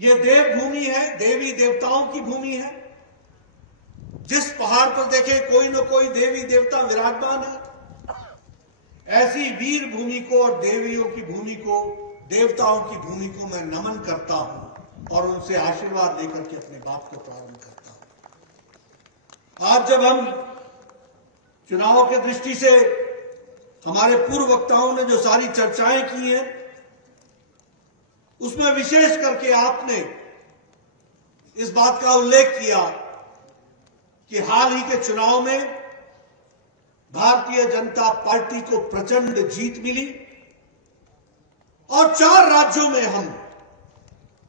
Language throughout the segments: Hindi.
ये देवभूमि है, देवी देवताओं की भूमि है। जिस पहाड़ पर देखे कोई न कोई देवी देवता विराजमान है। ऐसी वीर भूमि को और देवियों की भूमि को, देवताओं की भूमि को मैं नमन करता हूं और उनसे आशीर्वाद लेकर के अपनी बात को प्रारंभ करता हूं। आज जब हम चुनाव के दृष्टि से हमारे पूर्व वक्ताओं ने जो सारी चर्चाएं की हैं, उसमें विशेष करके आपने इस बात का उल्लेख किया कि हाल ही के चुनाव में भारतीय जनता पार्टी को प्रचंड जीत मिली और 4 राज्यों में हम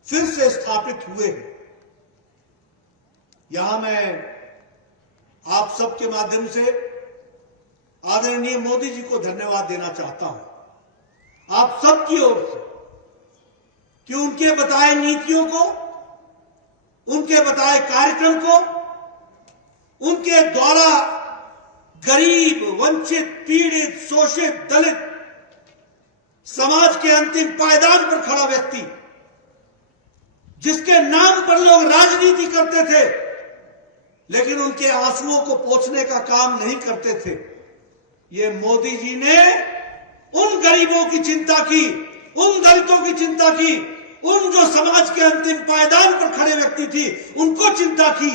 फिर से स्थापित हुए हैं। यहां मैं आप सबके माध्यम से आदरणीय मोदी जी को धन्यवाद देना चाहता हूं, आप सबकी ओर से, कि उनके बताए नीतियों को, उनके बताए कार्यक्रम को, उनके द्वारा गरीब, वंचित, पीड़ित, शोषित, दलित समाज के अंतिम पायदान पर खड़ा व्यक्ति, जिसके नाम पर लोग राजनीति करते थे लेकिन उनके आंसुओं को पोंछने का काम नहीं करते थे, ये मोदी जी ने उन गरीबों की चिंता की, उन दलितों की चिंता की, उन जो समाज के अंतिम पायदान पर खड़े व्यक्ति थी उनको चिंता की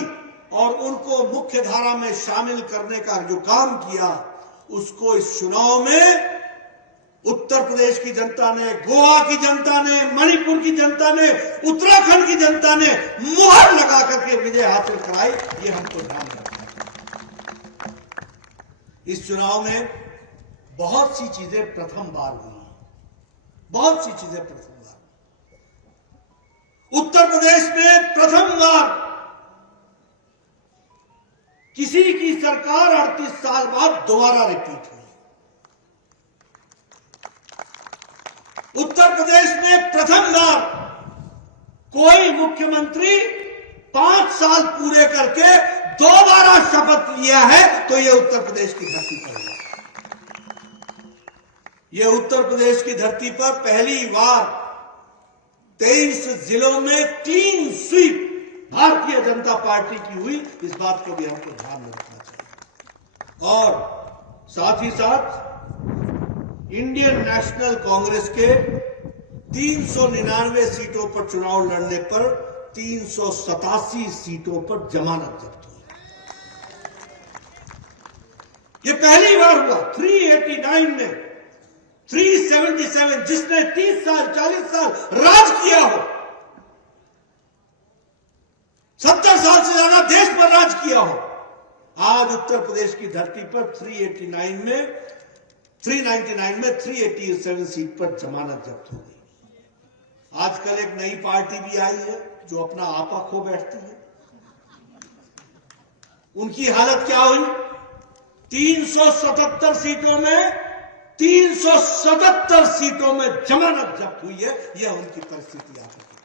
और उनको मुख्य धारा में शामिल करने का जो काम किया, उसको इस चुनाव में उत्तर प्रदेश की जनता ने, गोवा की जनता ने, मणिपुर की जनता ने, उत्तराखंड की जनता ने मुहर लगा करके विजय हासिल कराई। ये हमको ध्यान रखना है। इस चुनाव में बहुत सी चीजें प्रथम बार हुई, बहुत सी चीजें प्रथम बार। उत्तर प्रदेश में प्रथम बार किसी की सरकार 38 साल बाद दोबारा रिपीट हुई। उत्तर प्रदेश में प्रथम बार कोई मुख्यमंत्री 5 साल पूरे करके दोबारा शपथ लिया है, तो यह उत्तर प्रदेश की धरती पर हुआ। यह उत्तर प्रदेश की धरती पर पहली बार 23 जिलों में clean sweep Bharatiya Janata party की हुई। इस बात को भी हमको ध्यान में रखना चाहिए। और साथ ही साथ इंडियन नेशनल कांग्रेस के 399 सीटों पर चुनाव लड़ने पर 387 सीटों पर जमानत जब्त हुई। यह पहली बार हुआ। 389 में 377, जिसने 30 साल 40 साल राज किया हो, 70 साल से ज्यादा देश पर राज किया हो, आज उत्तर प्रदेश की धरती पर 399 में 387 सीट पर जमानत जब्त हो गई। आजकल एक नई पार्टी भी आई है जो अपना आपा खो बैठती है। उनकी हालत क्या हुई? 377 सीटों में 377 सीटों में जमानत जब्त हुई है। यह उनकी परिस्थिति आ चुकी है।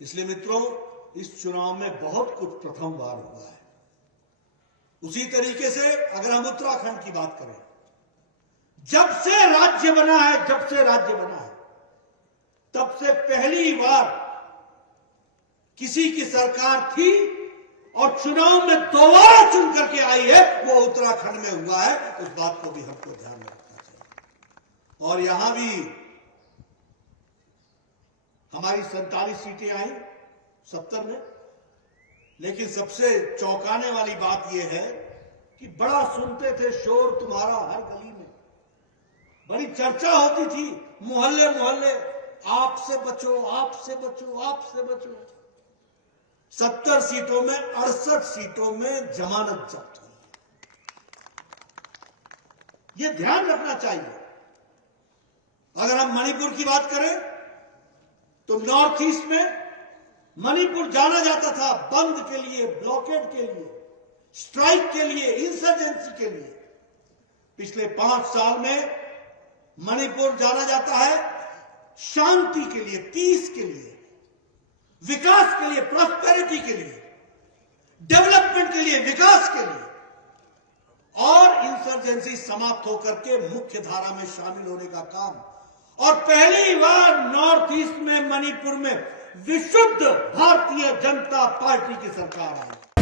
इसलिए मित्रों, इस चुनाव में बहुत कुछ प्रथम बार हुआ है। उसी तरीके से अगर हम उत्तराखंड की बात करें, जब से राज्य बना है, तब से पहली बार किसी की सरकार थी और चुनाव में दोबारा चुन करके आई है, वो उत्तराखंड में हुआ है। उस बात को भी हमको ध्यान में रखना चाहिए। और यहां भी हमारी 47 सीटें आई 70 में। लेकिन सबसे चौंकाने वाली बात यह है कि बड़ा सुनते थे शोर तुम्हारा हर गली में, बड़ी चर्चा होती थी मोहल्ले मोहल्ले, आपसे बचो, आपसे बचो, आपसे बचो। 70 सीटों में 68 सीटों में जमानत जब्त हुई। यह ध्यान रखना चाहिए। अगर हम मणिपुर की बात करें तो नॉर्थ ईस्ट में मणिपुर जाना जाता था बंद के लिए, ब्लॉकेड के लिए, स्ट्राइक के लिए, इंसर्जेंसी के लिए। पिछले 5 साल में मणिपुर जाना जाता है शांति के लिए, पीस के लिए, विकास के लिए, प्रॉस्पेरिटी के लिए, डेवलपमेंट के लिए, विकास के लिए। और इंसर्जेंसी समाप्त होकर के मुख्य धारा में शामिल होने का काम। और पहली बार नॉर्थ ईस्ट में मणिपुर में विशुद्ध भारतीय जनता पार्टी की सरकार आई।